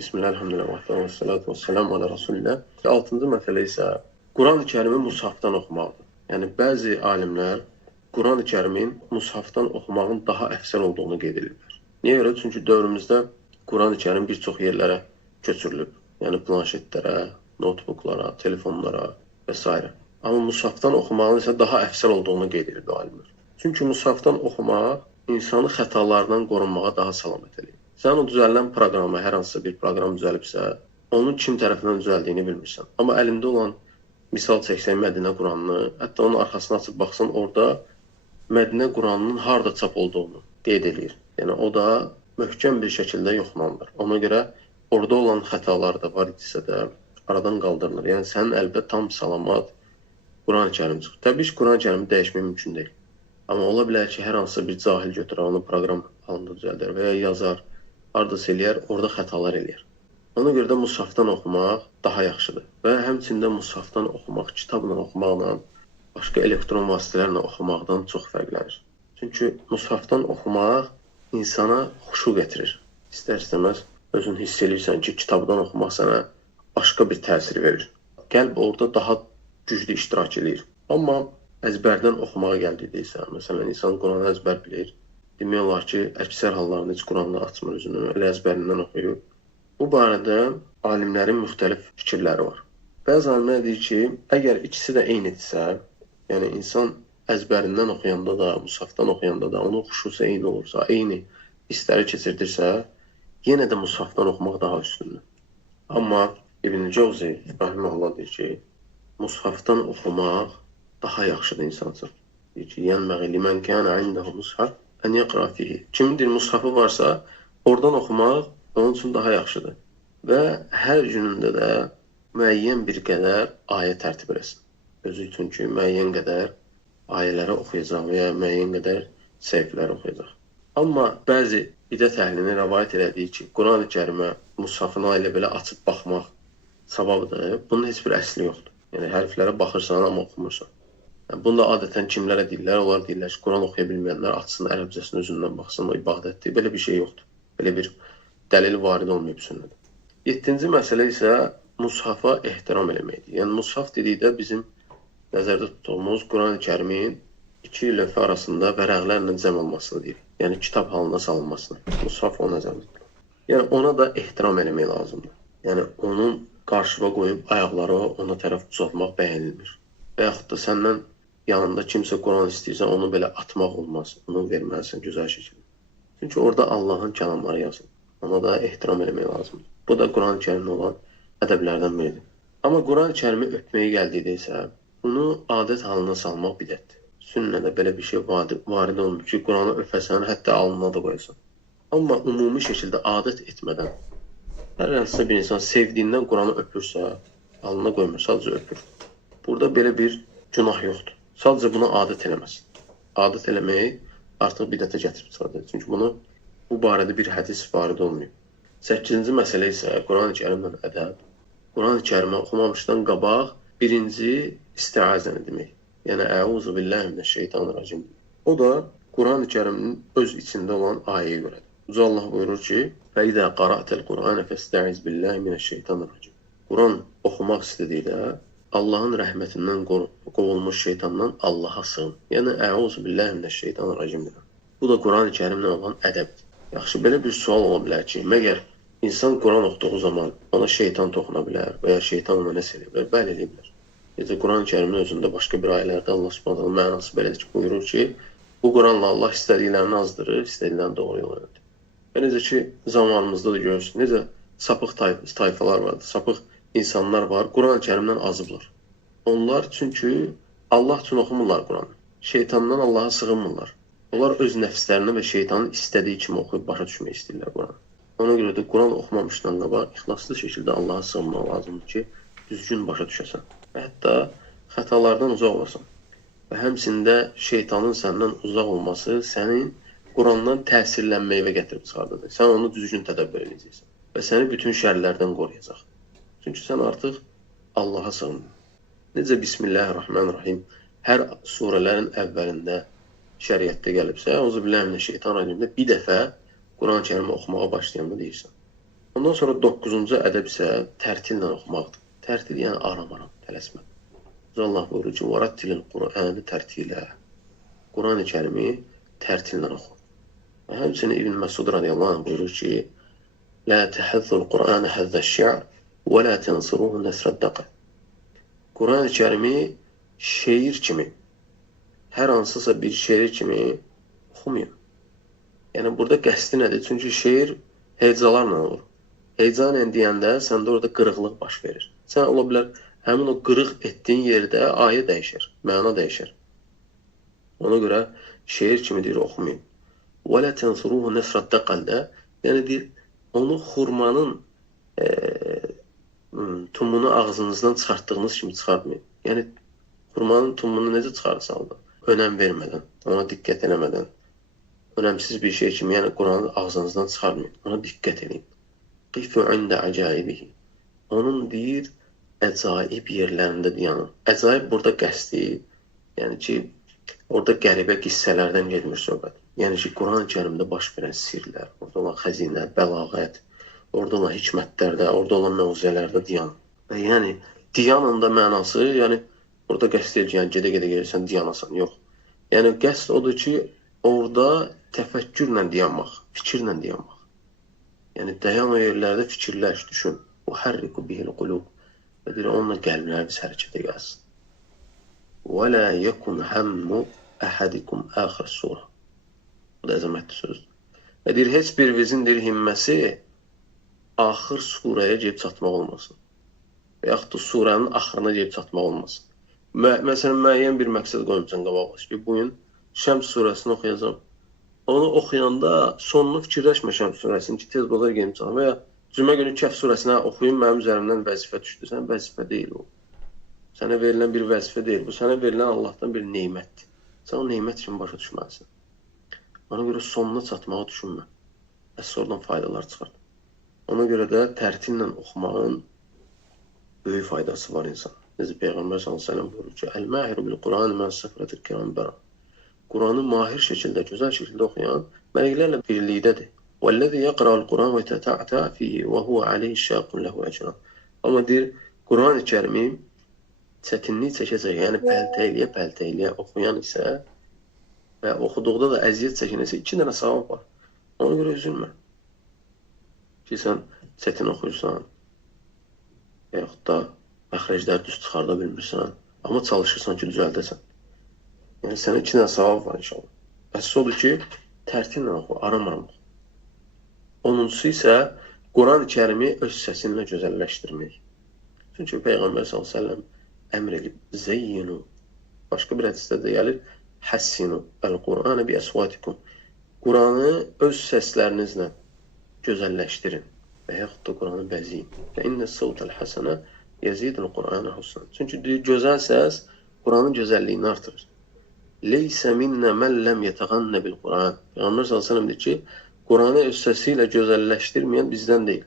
Bismillah, elhamdülillah, və salatu və selamu alə Rasulillah. 6-cı məsələ isə Quran-ı Kərimi mushafdan oxumaqdır. Yəni, bəzi alimlər Quran-ı Kərimin mushafdan oxumağın daha əfsəl olduğunu qeyd edirlər. Niyə görə? Çünki dövrümüzdə Quran-ı Kərim bir çox yerlərə köçürülüb. Yəni, planşetlərə, notebooklara, telefonlara və s. Amma mushafdan oxumağın isə daha əfsəl olduğunu qeyd edirdi alimlər. Çünki mushafdan oxumaq insanı xətalardan qorunmağa daha səlamət edir. Sən o düzələn proqramı, hər hansısa bir proqram düzəlibsə, onun kim tərəfindən düzəldiyini bilmirsən. Amma əlində olan, misal çəksən Mədinə Quranını, hətta onun arxasına açıb baxsan, orada Mədinə Quranının harda çap olduğunu qeyd edir. Yəni, o da möhkəm bir şəkildə yoxlanılır. Ona görə orada olan xətalar da var idisə də aradan qaldırılır. Yəni, sənin əldə tam salamat Quran-ı Kərim çıxır. Təbii ki, Quran-ı Kərimi dəyişmək mümkün deyil. Amma ola bilər ki, hər hansısa bir cahil götürər, onu proqram halında düzəldər və ya yazar, hardasa eləyər, orada xətalar eləyər. Ona görə də mushafdan oxumaq daha yaxşıdır. Və həmçində mushafdan oxumaq, kitabla oxumaqla, başqa elektron vasitələrlə oxumaqdan çox fərqlənir. Çünki mushafdan oxumaq insana xuşu gətirir. İstər-istəməz özün hiss edirsən ki, kitabdan oxumaq sənə başqa bir təsir verir. Qəlb orada daha güclü iştirak edir. Amma əzbərdən oxumağa gəldikdə, məsələn, insan Quranı əzbər bilir. Demək olar ki, əksər hallarında heç Quranla açmır özünü, elə əzbərindən oxuyur. Bu barədə alimlərin müxtəlif fikirləri var. Bəzi alimlər deyir ki, əgər ikisi də eynidirsə, yəni insan əzbərindən oxuyanda da, mushafdan oxuyanda da, onun xuşusu eyni olursa, eyni hissləri keçirdirsə, yenə də mushafdan oxumaq daha üstündür. Amma İbn Cəvzi rahimehullah deyir ki, mushafdan oxumaq daha yaxşıdır insan üçün. Deyir ki, "Yənbəği limən kana indehu mushaf ən yəqra fihi." Kimin mushafı varsa, oradan oxumaq onun üçün daha yaxşıdır. Və hər günündə də müəyyən bir qədər ayə tərtib eləsin. Özü üçün ki, müəyyən qədər ayələri oxuyacaq və ya müəyyən qədər səhifələri oxuyacaq. Amma bəzi bidət əhlinin rəvayət elədiyi ki, Quran-ı Kərimə mushafına elə belə açıb baxmaq savabdır. Bunun heç bir əsli yoxdur. Yəni, hərflərə baxırsan, amma oxumursan. Yəni, bunu da adətən kimlərə deyirlər? Onlar deyirlər ki, Quran oxuya bilməyənlər açsın, ərəbcəsini özündən baxsın, o ibadətdir. Belə bir şey yoxdur. Belə bir dəlil varid olmayıb sünnədə. 7-ci məsələ isə mushafa ehtiram eləməkdir. Yəni, mushaf dedikdə bizim nəzərdə tutduğumuz Quran-ı Kərimin iki lövhə arasında vərəqlərlə cəm olmasını deyirik. Yəni, kitab halına salınmasını. Mushaf o nəzərdə tutulur. Yəni, ona da ehtiram eləmək lazımdır. Yəni, onun qarşıva qoyub ayaqları ona tərəf uzatmaq bəyənilmir. Və yaxud da səndən yanında kimsə Quran istəyirsə, onu belə atmaq olmaz. Onu verməlisən gözəl şəkildə. Çünki orada Allahın kəlamları yazılır. Ona da ehtiram eləmək lazımdır. Bu da Quran-ı Kərimdə olan ədəblərdən biridir. Amma Quran-ı Kərimi öpməyə gəldikdə isə, bunu adət halına salmaq bidətdir. Sünnədə belə bir şey varid olmur ki, Quranı öpəsən, hətta alnına da qoyasan. Amma ümumi şəkildə adət etmədən, hər hansısa bir insan sevdiyindən Quranı öpürsə, alnına qoymur, sadəcə öpür. Burada belə bir günah yoxdur. Sadəcə buna adət eləməsin. Adət eləmək artıq bidətə gətirib çıxardır. Çünki bu barədə bir hədis varid olmuyor. 8-ci məsələ isə Quran-ı Kərimdən ədəb. Quran-ı Kərimi oxumamışdan qabaq birinci istiazəni demək. Yəni, Əuzu billahi minəşşeytanirracim. O da Quran-ı Kərimin öz içində olan ayəyə görədir. Uca Allah buyurur ki, "Fəidə qara'təl Qur'anə fəstəiz billahi minəşşeytanirracim." Quran oxumaq istədikdə Allahın rəhmətindən qovulmuş şeytandan Allaha sığın. Yəni, Əuzu billahi minəşşeytanirracim deyir. Bu da Quran-ı Kərimlə olan ədəbdir. Yaxşı, belə bir sual ola bilər ki, məgər insan Quran oxuduğu zaman ona şeytan toxuna bilər və ya şeytan ona nəsə eləyə bilər? Bəli, eləyə bilər. Necə Quran-ı Kərimin özündə başqa bir ayələrdə Allah Subhanahu mənası belədir ki, buyurur ki, bu Quranla Allah istədiklərini azdırır, istədiklərini doğru yola yönəldir. Və necə ki, zamanımızda da görürsünüz, necə sapıq tayfalar vardır, sapıq insanlar var, Quran-ı Kərimdən azıblar. Onlar çünki Allah üçün oxumurlar Quranı. Şeytandan Allaha sığınmırlar. Onlar öz nəfslərini və şeytanın istədiyi kimi oxuyub başa düşmək istəyirlər Quranı. Ona görə də Quran oxumamışdan qabaq ixlaslı şəkildə Allaha sığınmaq lazımdır ki, düzgün başa düşəsən. Və hətta xətalardan uzaq olasan. Və həmçində şeytanın səndən uzaq olması sənin Qurandan təsirlənməyivə gətirib çıxardacaq. Sən onu düzgün tədəbbür edəcəksən. Və səni bütün şərlərdən qoruyacaq. Çünki sən artıq Allaha sığındın. Necə Bismillahirrahmanirrahim hər surələrin əvvəlində şəriətdə gəlibsə, Əuzubillahi minəşşeytanirracimdə bir dəfə Quran-ı Kərimi oxumağa başlayanda deyirsən. Ondan sonra 9-cu ədəb isə tərtillə oxumaqdır. Tərtil yəni aram-aram, tələsmək. Allah buyurur ki, وَرَتِّلِ الْقُرْآنِ تَرْتِيلًا. Quran-ı Kərimi tərtillə oxu. Və həmçinin İbn Məsud radiyallahu anh buyurur ki, لَا تَحَذُّ الْقُرْآنَ حَذَّ الشِّعْرِ وَلَا تَنْصِرُوهُ نَسْرَ الدَّقَ. Quran-ı Kərimi şeir kimi, hər hansısa bir şeir kimi oxumayın. Yəni, burada qəsdi nədir? Çünki şeir hecalarla olur. Hecanla deyəndə səndə orada qırıqlıq baş verir. Sən ola bilər, həmin o qırıq etdiyin yerdə ayə dəyişir, məna dəyişir. Ona görə şeir kimi deyir, oxumayın. وَلَا تَنْصُرُوهُ نَسْرَ الدَّقَلdə, yəni deyir, onu xurmanın tumunu ağzınızdan çıxartdığınız kimi çıxartmayın. Yəni, xurmanın tumunu necə çıxarırsan da? Önəm vermədən, ona diqqət eləmədən, önəmsiz bir şey kimi, yəni Quranı ağzınızdan çıxarmayın, ona diqqət edin. قِفُ عِنْدَ عَجَائِبِهِ. Onun deyir, əcaib yerlərində dayanın. Əcaib burada qəsdi, yəni ki, orada qəribə qissələrdən gedmir söhbət. Yəni ki, Quran-ı Kərimdə baş verən sirlər, orada olan xəzinə, bəlağət, orada olan hikmətlərdə, orada olan məuzələrdə dayanın. Və yəni, dayanın da mənası, yəni, orada qəsd deyil ki, yəni gedə-gedə gelirsən, dayanasan, yox. Yəni, qəsd odur ki, orada təfəkkürlə dayanmaq, fikirlə dayanmaq. Yəni, dayan o yerlərdə fikirləş, düşün. وَحَرِّكُ بِهِ الْقُلُوبِ. Və deyir, onunla qəlbləriniz hərəkətə gəlsin. وَلَا يَكُنْ هَمُّ أَحَدِكُمْ آخِرَ surə. Bu da əzəmətli sözdür. Və deyir, heç birinizin deyir, himməsi axır surəyə gedib çatmaq olmasın. Və yaxud da surənin axırına gedib çatmaq olmasın. Məsələn, müəyyən bir məqsəd qoymuşsan qabaq ki, bugün Şəms surəsini oxuyacağım. Onu oxuyanda sonunu fikirləşmə Şəms surəsini ki, tez bazar gedib çatım. Və ya Cümə günü Kəhf surəsinə oxuyun, mənim üzərimdən vəzifə düşdü. Sən vəzifə deyil o. Sənə verilən bir vəzifə deyil. Bu, sənə verilən Allahdan bir neymətdir. Sən o neymət kimi başa düşməlisən. Ona görə sonuna çatmağı düşünmə. Əsas oradan faydalar çıxart. Ona görə də tərtillə oxumağın böyük faydası var insan. Necə Peyğəmbər s.ə.v buyurur ki, Əl-məhiru bil-Quran mən səfrətir kiram bəra. Quranı mahir şəkildə, gözəl şəkildə oxuyan mələklərlə birlikdədir. وَالَّذِي يَقْرَأُ الْقُرْآنَ وَيَتَتَعْتَعْ فِيهِ وَهُوَ عَلَيْهِ شَاقٌ لَهُ أَجْرٌ. Amma deyir, Quran-ı Kərimi çətinlik çəkəcək, yəni pəltəyliyə oxuyan isə və oxuduqda da əziyyət çəkinəsə 2 dənə savab var. Ona görə üzülmə. Ki, sən çətin oxuyursan və yaxud da məxrəcləri düz çıxarda bilmirsən, amma çalışırsan ki, düzəldəsən. Yəni, sənə 2 dənə savab var inşallah. Əsas odur ki, tərtillə oxu, aram-aram oxu. 10-cusu isə Quran-ı Kərimi öz səsinlə gözəlləşdirmək. Çünki Peyğəmbər s.ə.v əmr edib, zeyyinu. Başqa bir hədisdə də gəlir, həssinu əl-Qur'anə bi əsvatikum. Quranı öz səslərinizlə gözəlləşdirin və yaxud da Quranı bəziyin. Və innə səvtəl həsənə yəzidul Qur'anə husnan. Çünki gözəl səs Quranın gözəlliyini artırır. Leysə minnə mən ləm yətəğannə bil-Quran. Peyğəmbər s.ə.v deyir ki, Quranı öz səsi ilə gözəlləşdirməyən bizdən deyil.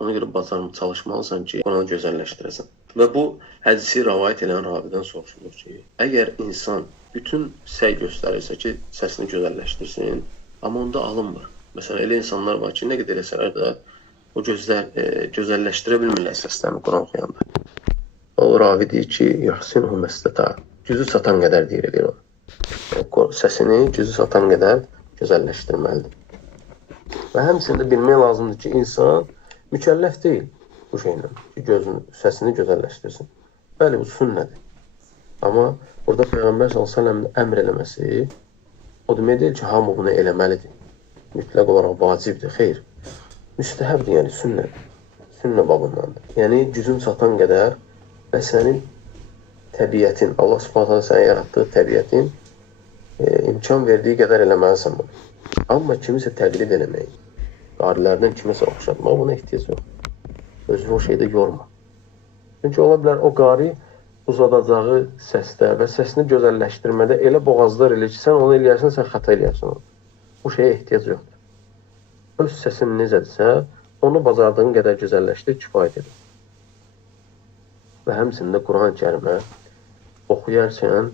Ona görə bacarım çalışmalısan ki, Quranı gözəlləşdirəsən. Və bu hədisi rəvayət edən ravidən soruşulur ki, əgər insan bütün səy göstərirsə ki, səsini gözəlləşdirsin, amma onda alınmır. Məsələn, elə insanlar var ki, nə qədər eləsələr də o gözəlləşdirə bilmirlər səslərini Quran oxuyanda. O ravi deyir ki, yuhsinhu məstəta. Gücü satan qədər deyir o. Səsini gücü satan qədər gözəlləşdirməlidir. Və həmçində bilmək lazımdır ki, insan mükəlləf deyil bu şeylə, ki, səsini gözəlləşdirsin. Bəli, bu sünnədir. Amma burada Peyğəmbər s.ə.v-in əmr eləməsi o demək deyil ki, hamı bunu eləməlidir. Mütləq olaraq vacibdir, xeyr. Müstəhəbdir, yəni sünnədir. Sünnə babındandır. Yəni, gücün çatan qədər və sənin təbiətin, Allah subhanətə sənə yaratdığı təbiətin imkan verdiyi qədər eləməlisən bunu. Amma kimisə təqlid eləmək, qarilərdən kimisə oxşatmaq, buna ehtiyac yox. Özünü o şeydə yorma. Çünki ola bilər o qari uzadacağı səsdə və səsini gözəlləşdirmədə elə boğazlar elə ki, sən onu eləyərsən, sən xəta eləyərsən onu. Bu şeyə ehtiyac yoxdur. Öz səsin necədirsə, onu bacardığın qədər gözəlləşdir, kifayət edir. Və həmçində Quran-ı Kərimə oxuyarkən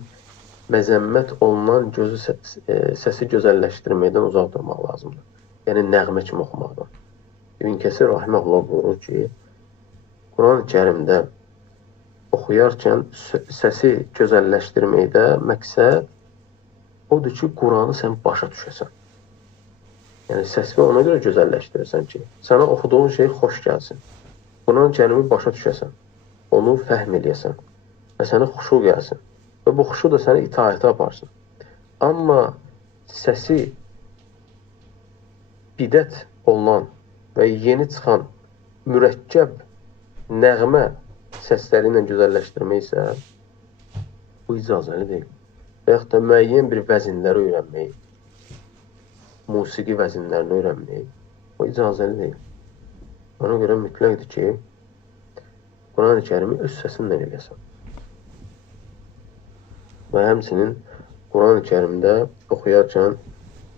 məzəmmət olunan səsi gözəlləşdirməkdən uzaq durmaq lazımdır. Yəni, nəğmə kimi oxumaqdan. İbn Kəsir rahimehullah buyurur ki, Quran-ı Kərimdə oxuyarkən səsi gözəlləşdirməkdə məqsəd odur ki, Quranı sən başa düşəsən. Yəni səsini ona görə gözəlləşdirirsən ki, sənə oxuduğun şey xoş gəlsin. Quran-ı Kərimi başa düşəsən, onu fəhm eləyəsən və sənə xuşu gəlsin. Və bu xuşu da səni itaətə aparsın. Amma səsi bidət olunan və yeni çıxan mürəkkəb nəğmə səsləri ilə gözəlləşdirmək isə bu icazəli deyil. Və yaxud da müəyyən bir vəzinləri öyrənmək, musiqi vəzinlərini öyrənmək, o icazəli deyil. Ona görə mütləqdir ki, Quran-ı Kərimi öz səsinlə eləyəsən. Və həmçinin Quran-ı Kərimdə oxuyarkən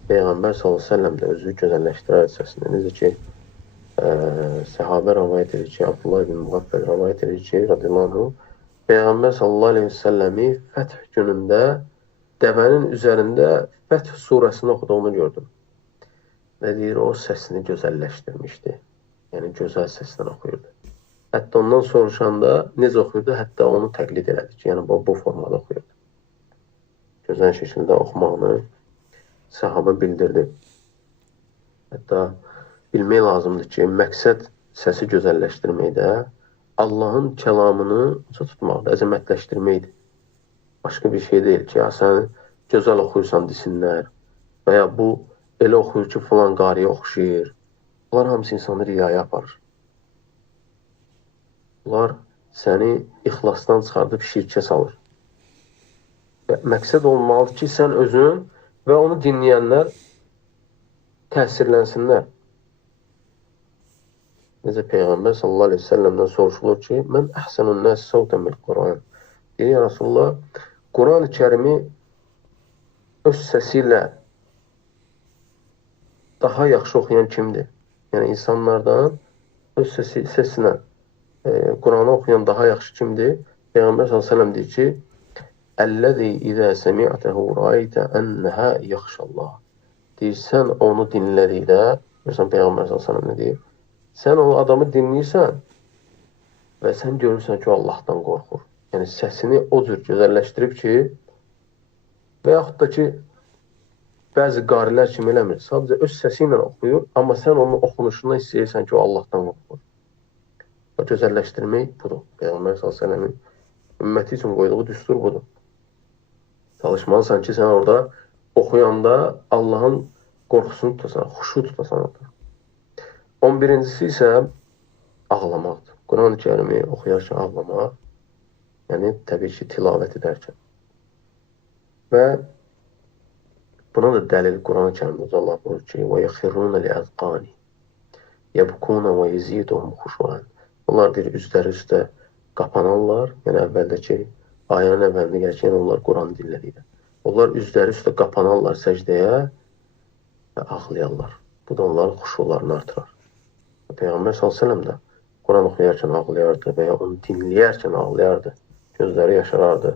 Peyğəmbər s.ə.v də özü gözəlləşdirər səsini. Necə ki, səhabə rəvayət edir ki, Abdullah ibn Müğəffəl rəvayət edir ki, radiyallahu anh, Peyğəmbər s.ə.v-i Fəth günündə dəvənin üzərində Fəth surəsini oxuduğunu gördüm. Və deyir, o səsini gözəlləşdirmişdi. Yəni, gözəl səslə oxuyurdu. Hətta ondan soruşanda necə oxuyurdu, hətta onu təqlid elədi ki, yəni bu formada oxuyurdu. Gözəl şəkildə oxumağını səhabə bildirdi. Hətta bilmək lazımdır ki, məqsəd səsi gözəlləşdirməkdə Allahın kəlamını uca tutmaqda, əzəmətləşdirməkdir. Başqa bir şey deyil ki, sən gözəl oxuyursan desinlər və ya bu elə oxuyur ki, filan qariyə oxşayır. Bunlar hamısı insanı riyaya aparır. Bunlar səni ixlasdan çıxardıb şirkə salır. Və məqsəd olmalıdır ki, sən özün və onu dinləyənlər təsirlənsinlər. Necə Peyğəmbər s.ə.v-dən soruşulur ki, mən əhsənun nəs səvtən bil Quran. Deyir, ya Rasulullah, Quran-ı Kərimi öz səsi ilə daha yaxşı oxuyan kimdir? Yəni, insanlardan öz səsinə Quranı oxuyan daha yaxşı kimdir? Peyğəmbər s.ə.v deyir ki, Əlləzi izə səmi'ətəhu rəaytə ənəhə yaxşallah. Deyir, sən onu dinlədikdə, görürsən Peyğəmbər s.ə.v nə deyir? Sən o adamı dinləyirsən və sən görürsən ki, o Allahdan qorxur. Yəni, səsini o cür gözəlləşdirib ki, və yaxud da ki, bəzi qarilər kimi eləmir. Sadəcə öz səsi ilə oxuyur, amma sən onun oxunuşundan istəyirsən ki, o Allahdan qorxur. O gözəlləşdirmək budur. Peyğəmbər s.ə.v-in ümməti üçün qoyduğu düstur budur. Çalışmalısan ki, sən orada oxuyanda Allahın qorxusunu tutasan, xuşu tutasan orada. 11-incisi isə ağlamaqdır. Quran-ı Kərimi oxuyarkən ağlamaq, yəni təbii ki, tilavət edərkən. Və buna da dəlil Quran-ı Kərimdə Allah buyurur ki, وَيَخِرُّونَ لِأَذْقَانِ يَبْكُونَ وَيَزِيدُهُمْ خُشُوعًا. Onlar deyir, üzləri üstə qapanarlar, yəni əvvəldəki ayənin əvvəlində gəlir ki, yəni onlar Quran dinlədikdə. Onlar üzləri üstə qapanarlar səcdəyə və ağlayarlar. Bu da onların xuşularını artırar. Peyğəmbər s.ə.v də Quran oxuyarkən ağlayardı və ya onu dinləyərkən ağlayardı, gözləri yaşarardı.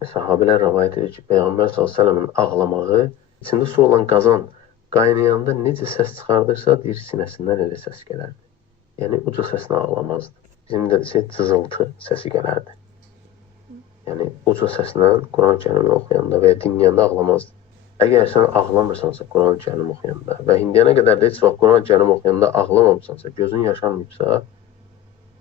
Və sahabilər rəvayət edir ki, Peyğəmbər s.ə.v-in ağlamağı, içində su olan qazan qaynayanda necə səs çıxardırsa, deyir, sinəsindən elə səs gələrdi. Yəni, uca səsinə ağlamazdı. Bizim də desək, cızıltı səsi gələrdi. Yəni, uca səslə Quran-ı Kərimi oxuyanda və ya dinləyəndə ağlamazdı. Əgər sən ağlamırsansa Quran-ı Kərim oxuyanda və indiyənə qədər də heç vaxt Quran-ı Kərim oxuyanda ağlamamısansa, gözün yaşarmayıbsa,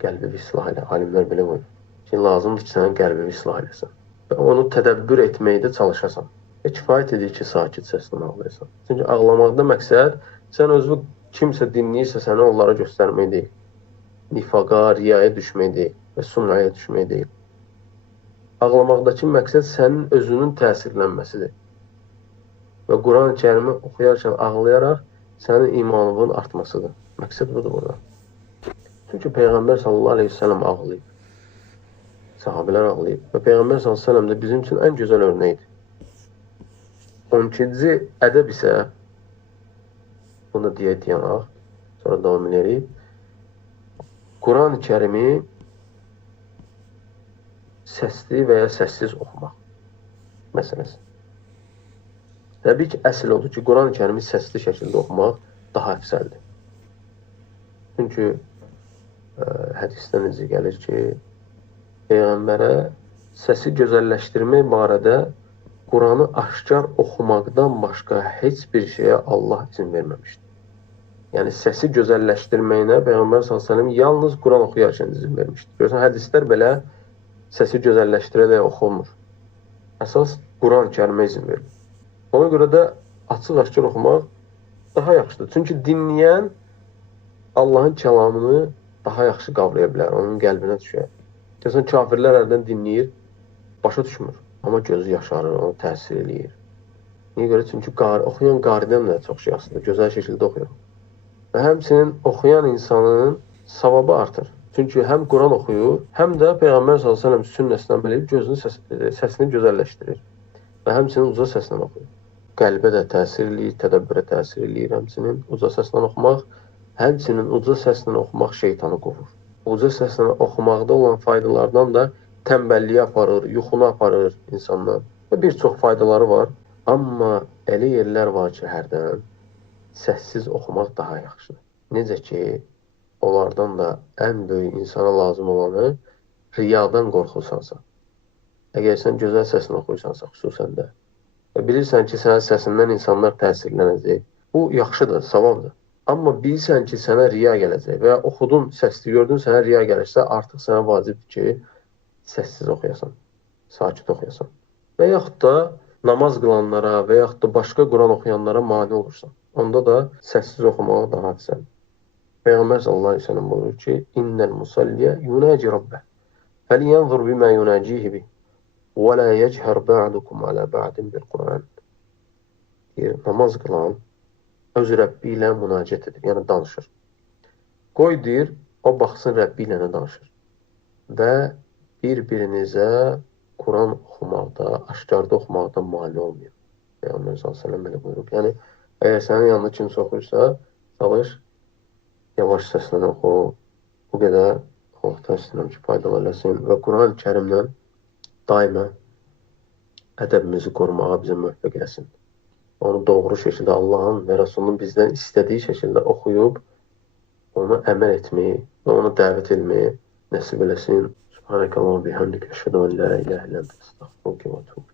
qəlbi islah elə. Alimlər belə qoyur ki, lazımdır ki, sənin qəlbini islah eləsən. Və onu tədəbbür etməkdə çalışasan. Və kifayət edir ki, sakit səslə ağlayasan. Çünki ağlamaqda məqsəd, sən özü kimsə dinləyirsə səni onlara göstərmək deyil. Nifaqa, riyaya düşmək deyil və sumaya düşmək deyil. Ağlamaqdakı məqsəd sənin özünün təsirlənməsidir. Və Quran-ı Kərimi oxuyarkən ağlayaraq sənin imanının artmasıdır. Məqsəd budur burada. Çünki Peyğəmbər s.ə.v ağlayıb. Sahabilər ağlayıb. Və Peyğəmbər s.ə.v də bizim üçün ən gözəl örnəkdir. 12-ci ədəb isə, bunu deyək, sonra davam edərik. Quran-ı Kərimi səsli və ya səssiz oxumaq məsələsi. Təbii ki, əsl odur ki, Quran-ı Kərimi səsli şəkildə oxumaq daha əfsəldir. Çünki hədisdə necə gəlir ki, Peyğəmbərə səsi gözəlləşdirmək barədə Quranı aşkar oxumaqdan başqa heç bir şeyə Allah izin verməmişdir. Yəni səsi gözəlləşdirməyinə Peyğəmbər s.ə.v yalnız Quran oxuyarkən izin vermişdir. Görürsən, hədislər belə səsi gözəlləşdirərək oxunmur. Əsas Quran-Kərimə izin verir. Ona görə də açıq-aşkar oxumaq daha yaxşıdır. Çünki dinləyən Allahın kəlamını daha yaxşı qavraya bilər, onun qəlbinə düşər. Görürsən, kafirlər əldən dinləyir, başa düşmür. Amma gözü yaşarır, onu təsir eləyir. Niyə görə? Çünki oxuyan qaridən də çox şey asılıdır, gözəl şəkildə oxuyur. Və həmçinin oxuyan insanın savabı artır. Çünki həm Quran oxuyur, həm də Peyğəmbər s.ə.v sünnəsindən bilib səsini gözəlləşdirir. Və həmçinin uca səslə oxuyur. Qəlbə də təsir eləyir, tədəbbürə təsir eləyir həmçinin uca səslə oxumaq. Həmçinin uca səslə oxumaq şeytanı qovur. Uca səslə oxumaqda olan faydalardan da tənbəlliyə aparır, yuxunu aparır insandan. Və bir çox faydaları var. Amma elə yerlər var ki, hərdən səssiz oxumaq daha yaxşıdır. Necə ki, onlardan da ən böyük insana lazım olanı riyadan qorxursansa. Əgər sən gözəl səsini oxuyursansa, xüsusən də. Və bilirsən ki, sənin səsindən insanlar təsirlənəcək. Bu yaxşıdır, savabdır. Amma bilirsən ki, sənə riya gələcək və ya oxudun, səsli gördün, sənə riya gəlirsə, artıq sənə vacibdir ki, səssiz oxuyasan, sakit oxuyasan. Və yaxud da namaz qılanlara və yaxud da başqa Quran oxuyanlara mane olursan. Onda da səssiz oxumaq daha afzəldir. Peyğəmbər sallallahu əleyhi və səlləm buyurur ki: "İnnel musalliyə yunaci rabbeh. Fəlyanzur bima yunacihi bi və la yechər ba'dukum ala ba'din bil Quran." Deyir, namaz qılan öz Rəbbi ilə münacət edir, yəni danışır. Qoy deyir, o baxsın Rəbbi ilə nə danışır. Və bir-birinizə Quran oxumaqda, aşkarda oxumaqda mane olmayın. Peyğəmbər sallallahu əleyhi və səlləm belə buyurub. Yəni, əgər sənin yanında kimsə oxuyursa, çalış, yavaş səslə oxu. Bu qədər Allahdan istəyirəm ki, faydalı eləsin və Quran-ı Kərimlə daima ədəbimizi qorumağa bizə müvəffəq eləsin. Onu doğru şəkildə Allahın və Rasulunun bizdən istədiyi şəkildə oxuyub, onu əməl etməyi və onu dəvət etməyi nəsib eləsin. Subhanəkəlləhu bihamdik, əşhədu ən la ilahə illə əntə, əstəğfiruke və etûbu.